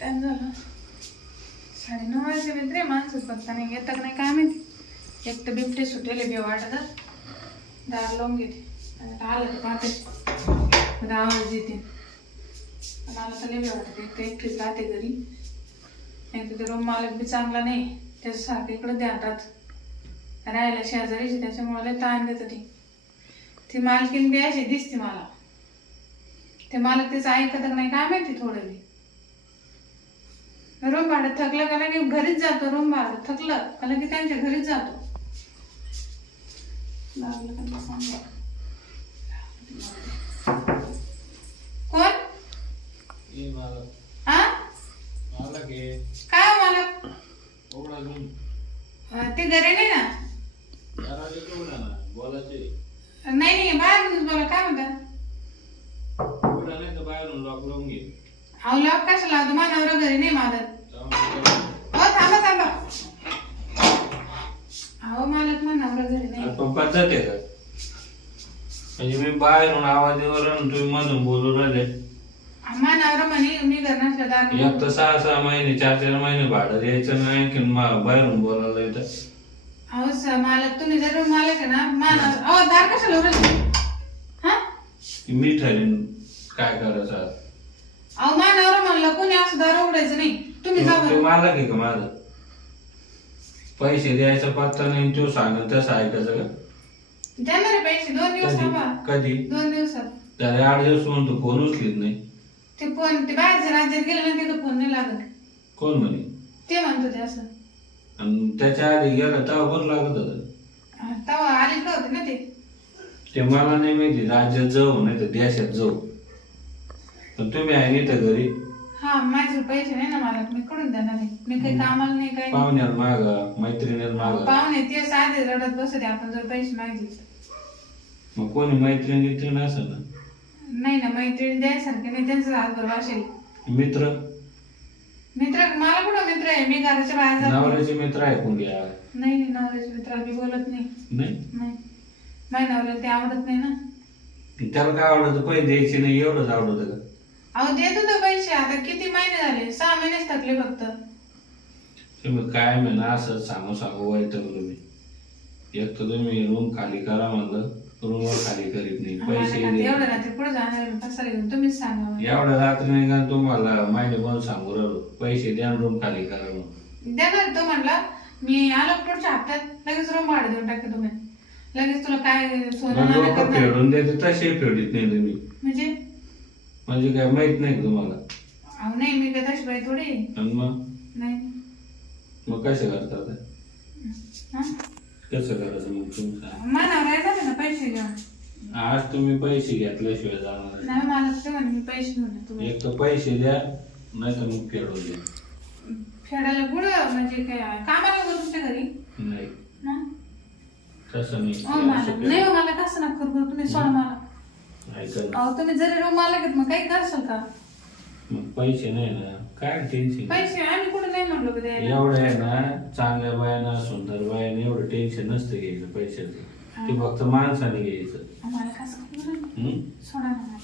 Time झाला साडेनऊ वाजले मित्र माणसं बघता नाही येतं का नाही काय माहिती. एक तर बिबटे सुटेले बी वाटत दार लावून घेते. आणि आलं तर पाहते. आवाज देते. मला तर लई वाटत. एक तर एकटीच राहते घरी. एक तर रूम मालक बी चांगला नाही. त्याच्यासारखं इकडं ध्यान राहत. राहायला शेजारीची त्याच्यामुळे लई ताण देत ती. ती मालकीन बी अशी दिसते मला. ते मालक तिचं ऐकत नाही काय माहिती थोडं बी. रूम भाडं थकलं का लगे घरीच जातो रूम भाडं थकलं का लगे त्यांच्या घरीच जातो. कोण? हा काय हो मला उघडा घेऊन. अं, ते घरी नाही ना? नाही नाही बाहेरूनच बोला काय म्हणता? उघडा नाही तर बाहेरून लॉक लावून घे. अहो लॉक कशाला? लावतो मानावर घरी नाही मालक. हो थांबा थांबा. अहो मालक मानावर घरी नाही. पद्धत आहे का म्हणजे मी बाहेरून आवाजावर आणि तुम्ही मधून बोलू राहिले. मानावर म्हणे मी घर नसल्या दार एक तर सहा सहा महिने चार चार महिने भाडं द्यायचं नाही आणखीन मा- बाहेरून बोलायला येतं. अहो सर मालक तुम्ही जर मालक आहे ना मानावर अहो दार कशाला उघडले? हा? मी ठरेन काय करायचं. अहो मानावर म्हणलं कोणी असं दार उघडायचं नाही. तुम्ही जा ते बरं. मालक आहे का माझं पैसे द्यायचा पत्ता नाही तो सांगेल तसं ऐकायचं का? देणार आहे पैसे. दोन दिवस थांबा. कधी? कधी दोन दिवसात. त्याला आठ दिवस म्हणतो फोन उचलीत नाही. ते फोन ते बाहेरच्या राज्यात गेलं ना तिथं फोन नाही लागत. कोण म्हणे? ते म्हणतो ते असं. आणि त्याच्या आधी गेला तेव्हा बरं लागत होतं. हा, तेव्हा अलीकडे होते ना ते. ते मला नाही माहिती राज्यात जाऊ नाही तर देशात जाऊ. पण तुम्ही आहे नाही तर घरी. हा माझे पैसे नाही ना मला मी कडून देणार आहे? मी काही कामाला नाही काही नाही. पाहुण्यात मागा मैत्रिणीत मागा. पाहुणे ते साधे रडत बसते आपण जर पैसे मागितले तर. मग कोणी मैत्रीण गित्रीण असेल ना? नाही ना मैत्रीण द्यायसारखे नाही त्यांचं हातभर वाशेल. मित्र? मित्र मला कुठं मित्र आहे? मी घराच्या बाहेर जात. नवऱ्याचे मित्र आहे कोणी? या नाही नाही नवऱ्याच्या मित्राला मी बोलत नाही. नाही? नाही. माझ्या नवऱ्याला ते आवडत नाही ना. त्याला काय आवडतं? पैसे द्यायचे नाही एवढंच आवडतं का? अहो देत होतो पैसे. आता किती महिने झाले? सहा महिनेच थकले फक्त. तुम्ही काय म्हणा असं सांगू सांगू वाईट तुम्ही एक तर तुम्ही रूम खाली करा म्हणलं रूमवर खाली करीत नाही. पैसे माझ्या दे एवढं रात्री पुढे जाणार कसाला घेऊन तुम्हीच सांगा मला. एवढ्या रात्री नाही का तुम्हाला माहिती पण सांगू राहिलो? पैसे द्या रूम खाली करा म्हणून. देणार तो म्हणला मी आलो पुढच्या हप्त्यात. लगेच रूम भाडं देऊन टाकते तुम्ही. लगेच तुला काय सोनं लोक करणार फेडून देते तसे फेडीत नाही तुम्ही. म्हणजे? म्हणजे काय माहीत नाही का तुम्हाला अहो नाही मी काय तशी बाई थोडी आणि मग नाही मग कसे करतात हा? कसं करायचं मग तुम्ही सांगा. मानावर आहे जाते ना पैसे घेऊन आज तुम्ही पैसे घेतल्याशिवाय जाणार नाही. नाही मला म्हणे मी पैसे घेऊन येतो बाई. एक तर पैसे द्या नाही तर मग फेडून द्या फेडायला कुठं म्हणजे काय कामाला करू तुमच्या घरी नाही हा? तसं नाही अहो मला नाही. हो मला कसं ना करू तुम्ही सोडा मला ऐका ना. अहो तुम्ही जरी रूम मालक आहेत मग काही करशाल का? मग पैसे नाही ना. काय टेन्शन पैसे आम्ही कुठे नाही म्हणलो का द्यायला. एवढं आहे ना चांगल्या बायाना सुंदर बायाने एवढं टेन्शन नसतं घ्यायचं पैशाचं. ते फक्त माणसाने घ्यायचं. आम्हाला कसं करू? सोडा ना मला.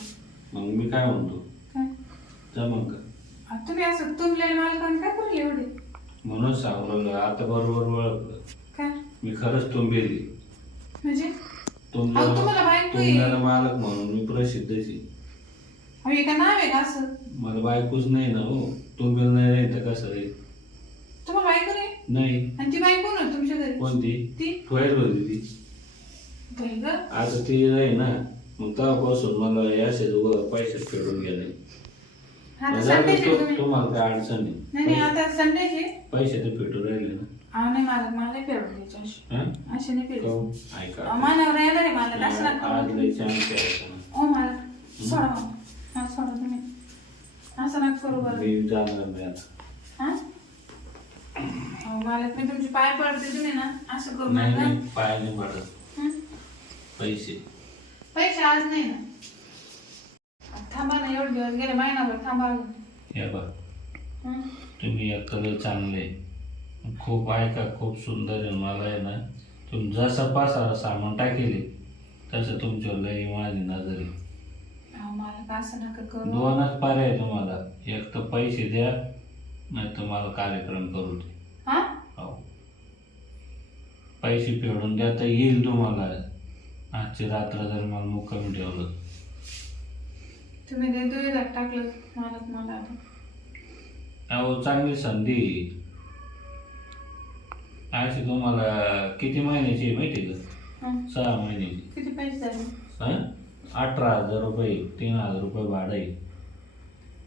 मग मी काय म्हणतो? काय? जमन का अहो, तुम्ही असं तुमल्या मालकाने काय करू एवढे? म्हणून सांगू राहिलो आता बरोबर ओळखलं. काय? मी खरंच तुंबेली. म्हणजे? अहो, तुम्हाला बायको आहे. तुमल्याला मालक म्हणून मी प्रसिद्धची अहो हे का नाव आहे का असं? मला बायकोच नाही ना हो. तुंबेल नाही राहील तर कसं राहील तुम्हाला बायको नाही? नाही. आणि ती बायको ना तुमच्या घरी? कोणती? ती? होती ती. बाई ग. आता ती नाही ना. मग तेव्हापासून मला या पैसे फेडून गेले. आता संडेचे तुम्ही. तुम्हाला काय अडचण नाही नाही नाही आता संडेचे पैसे तर भेटू राहिले ना. अहो नाही मला मला नाही पेरून द्यायचे असे हा? असे नाही? ऐका मानावर येणार आहे मला असं नका आज करू. लय chance आहे आता. ओ मला सोडा मला. हा सोडा तुम्ही असं नका करू बरं मी जाणार नाही आता हा अहो, मला मी तुमची पाय पडते तुम्ही ना असं करू नाही नका नाही पाय नाही पडत हं? पैसे पैसे आज नाही ना थांबा ना एवढे दिवस गेले महिनाभर थांबा अजून. हे बघ हं? तुम्ही एक तर चांगले खूप ऐका खूप सुंदर आहे मला आहे ना? तुम्ही जसं पासारा सामान टाकेले. तसं तुमच्यावर लई माझी नजर आहे. अहो, मला का असं नका करू. दोनच पर्याय तुम्हाला. एक तर पैसे द्या नाही तर मला कार्यक्रम करू दे. हा? हो. पैसे फेडून देता येईल तुम्हाला. आजची रात्र जर मला मुक्कामी ठेवलं. तुम्ही टाकलं मला मला आता. अहो चांगली संधी आहे. अशी तुम्हाला किती महिन्याची आहे माहिती आहे का हा. सहा महिन्याची किती पैसे झाले हं? अठरा हजार रुपये तीन हजार रुपये भाडं आहे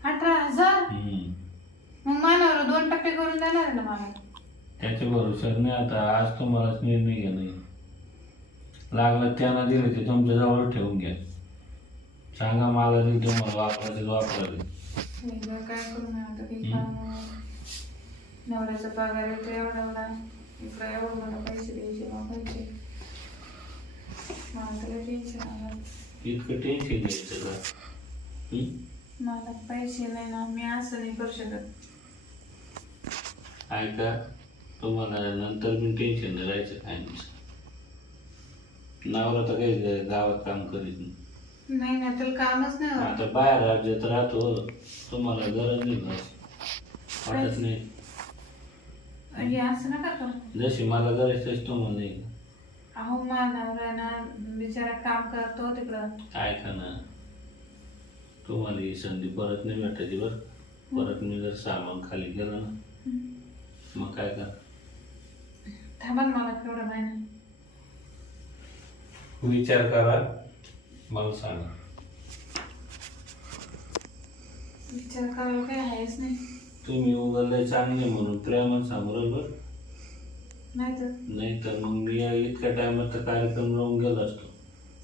अठरा हजार हम्म. मग मानावर दोन टप्पे करून देणार आहे ना मला त्याच्या भरोशावर नाही आता आज तुम्हालाच निर्णय घेणं आहे. लागलं त्यांना दिलं ते तुमच्या जवळ ठेवून घ्या सांगा मला दिलं तुम्हाला वापरायचं वापरायचं वेगळं काय करू नये आता काही हम्म. काम नवऱ्याचा पगार येतो एवढा एवढा इकडं एवढं मला पैसे द्यायचे मग पैसे मला टेन्शन आलं इतकं टेन्शन घ्यायचं का हं? मला पैसे नाही ना मी असं नाही करू शकत ऐका तुम्हाला नंतर मी टेन्शन नाही राहायचं काय नाही नवरा तर काही ग- गावात काम करीत नाही नाही ना त्याला कामच नाही होत आता बाहेर राज्यात राहतो तुम्हाला गरज नाही वाटत नाही हे असं नका करू. जशी मला तशी तुम्हाला नाही अहो मा नवरा ना बिचारा काम करतो तिकडं. ऐका ना तुम्हाला ही संधी परत नाही भेटायची बरं. परत मी जर सामान खाली गेलं ना मग काय कर थांबा ना मला केवढं महिना विचार करा मला सांगा. विचार करायला काही आहेच नाही. तुम्ही उगलले चांगले म्हणून. प्रेमान सांभाळ बरं नाही तर? नाही तर मग मी या इतक्या टायमात तर कार्यक्रम राहून गेलो असतो.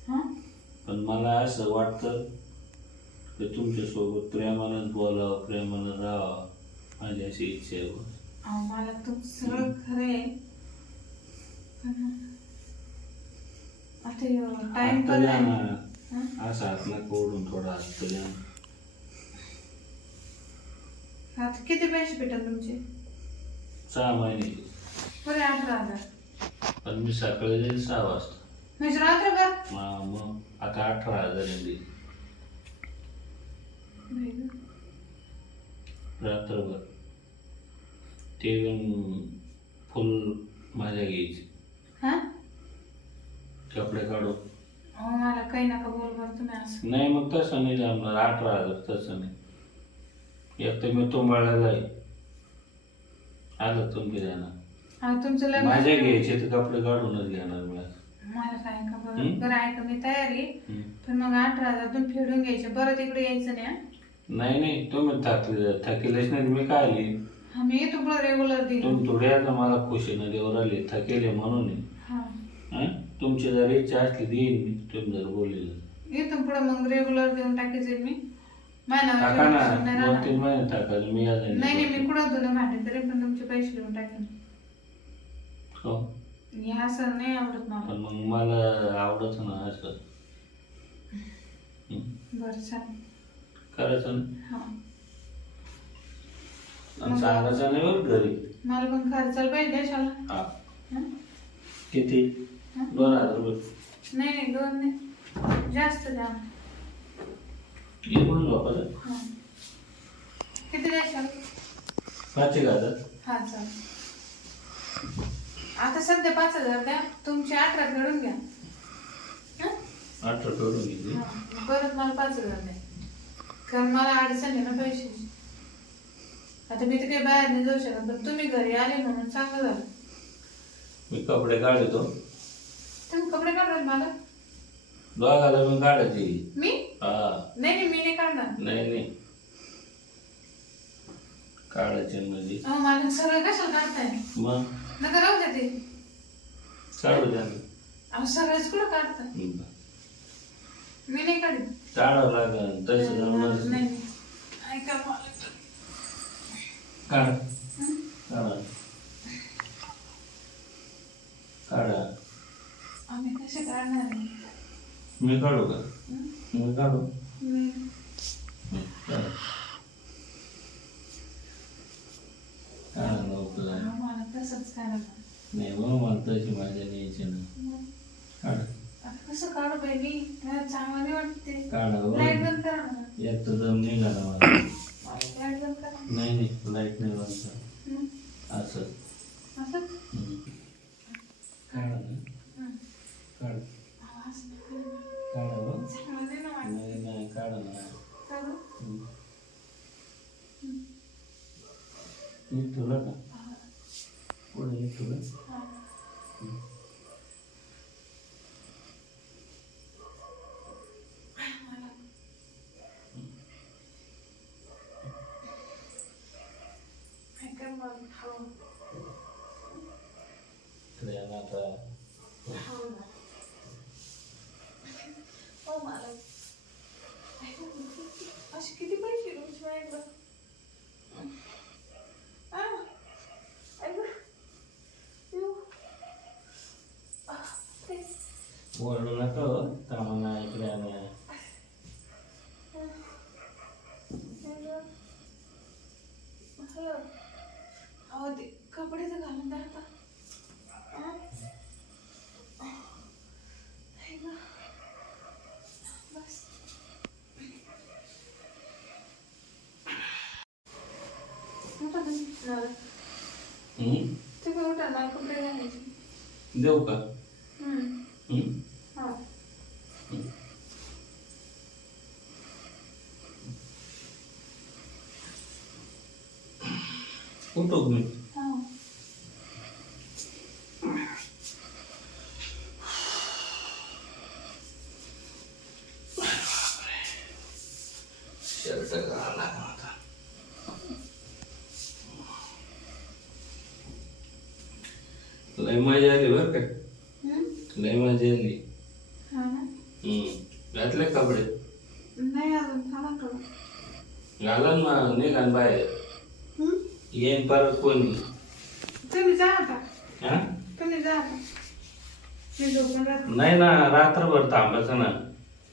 हां? पण मला असं वाटतं की तुमच्यासोबत प्रेमानंच बोलावं प्रेमानं राहावं माझी अशी इच्छा आहे. अहो मला सगळं खरं आहे. पण आता टाइम हात पण द्या नाही. ना. हं? असं हात नका ओढून थोडा हात तर द्या ना. आता किती पैसे भेटल तुमचे? सहा महिने. बरे अठरा हजार पण मी सकाळी जाईल सहा वाजता. म्हणजे रात्रभर हा, मग आता अठरा हजार येईल रात्रभर. ते पण फुल मजा घ्यायची. हा? कपडे काढून. अहो मला काही नका बोल बरं तुम्ही असं. नाही मग तसं नाही जमणार. अठरा हजार तसं नाही. एक तर मी तुंबाळला जाईल आलं तुमचे जाणार अहो तुमचं लग्न माझ्या घ्यायचे तर कपडे काढूनच घेणार मी. आज. मला काय का बरं? हं? बरं ऐका मी तयारी. हं. पण मग अठरा हजार तुम्ही फेडून घ्यायचे. बरं तिकडे यायचं नाही हं? नाही नाही तुम्ही थकले थकेलेच नाही मी काय आली? हा मी येतो पुढं रेग्युलर देईल तुम्ही थोडे आता मला खुशीनं देवर आले थकेले म्हणून आहे. हा. हं? तुमची जर इच्छा असली देईन मी. तुम्ही जर बोलले इथून पुढं मग रेग्युलर देऊन टाकायचे मी. टाका महिना ना दोन तीन महिने टाकायचं मी आज नाही नाही मी भांडे तरी पण तुमचे पैसे टाकेन. हो हे असं नाही आवडत मला. पण मग मला आवडत ना असं. हं? बरं चालेल. करायचं ना? हा. आणि सांगायचं नाही बरं घरी? मला पण खर्चाला पाहिजे देशाला हा. हं? किती? दोन हजार रुपये. नाही नाही दोन नाही. जास्त द्या. किती हजार हा। चालेल आता सध्या पाच हजार द्या तुमचे अठरा फेडून घ्या। हं? अठरा करून घेतली हा. परत मला पाच हजार द्या. कारण मला अडचण आहे ना पैशाची आता मी तर काही बाहेर नाही जाऊ शकत पण तुम्ही घरी आले म्हणून चांगलं झालं. मी कपडे काढतो. तुम्ही कपडे काढाल मला? दोघाला पण काढायची. मी? हा. नाही नाही मी नाही काढणार. नाही नाही. काढायचे म्हणजे अहो मला सगळं कशाला काढताय? मग? नका राहू द्या ते. काढू द्या ना. अहो सगळेच कुठं काढतात हं. मी नाही काढत. काढावं लागेल तसं जमणार नाही. नाही. ऐका मला. काढ. हं? काढा. काढा. आम्ही कसे काढणार? मी काढू का? मला तसंच करायचं नाही मग मला तशी माझ्या न्यायची काढा. कसं काढू बाई चांगलं नाही वाटते काढा. लाइट बंद करा ना एक तर दम निघाला मला मला. लाइट बंद करा. नाही नाही लाइट नाही नीट ठेवलं का हा. पुढे नीट ठेवलं हा. मला ऐका मग हवं इकडे आहे ना आता हवं ना हो मला ऐका ना, असे किती पैसे तुमचे माझ्याकडं आ, ऐका. येऊ. आ, ते. ओरडू नका ना इकडे ते कपडे तर घालून द्या आता. आ? आहे ना? बस उठा तुम्ही. नवरा. हम्म? तुम्ही उठा ना कपडे घालायचे देऊ का हम्म. हम्म? हा उठो मी हा शर्ट घाला आता लय मजा आली बरं का हम्म? लय मजा आली हा ना हम्म. घातले कपडे नाही अजून थांबा थोडं घाला ना निघान बाहेर हम्म? येईन परत कोणी तुम्ही जा आता हा तुम्ही जा आता मी झोपून राहते नाही ना रात्रभर थांबायचं ना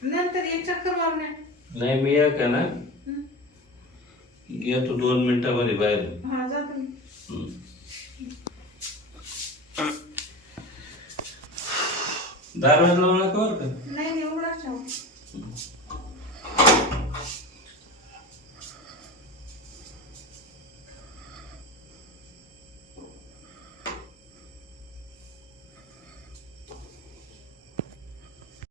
नंतर एक चक्कर मारून या नाही मी एक आहे ना हम्म? येतो दोन मिनिटामध्ये बाहेर हा जा तुम्ही हम्म. दरवाजा लावू नका बरं का नाही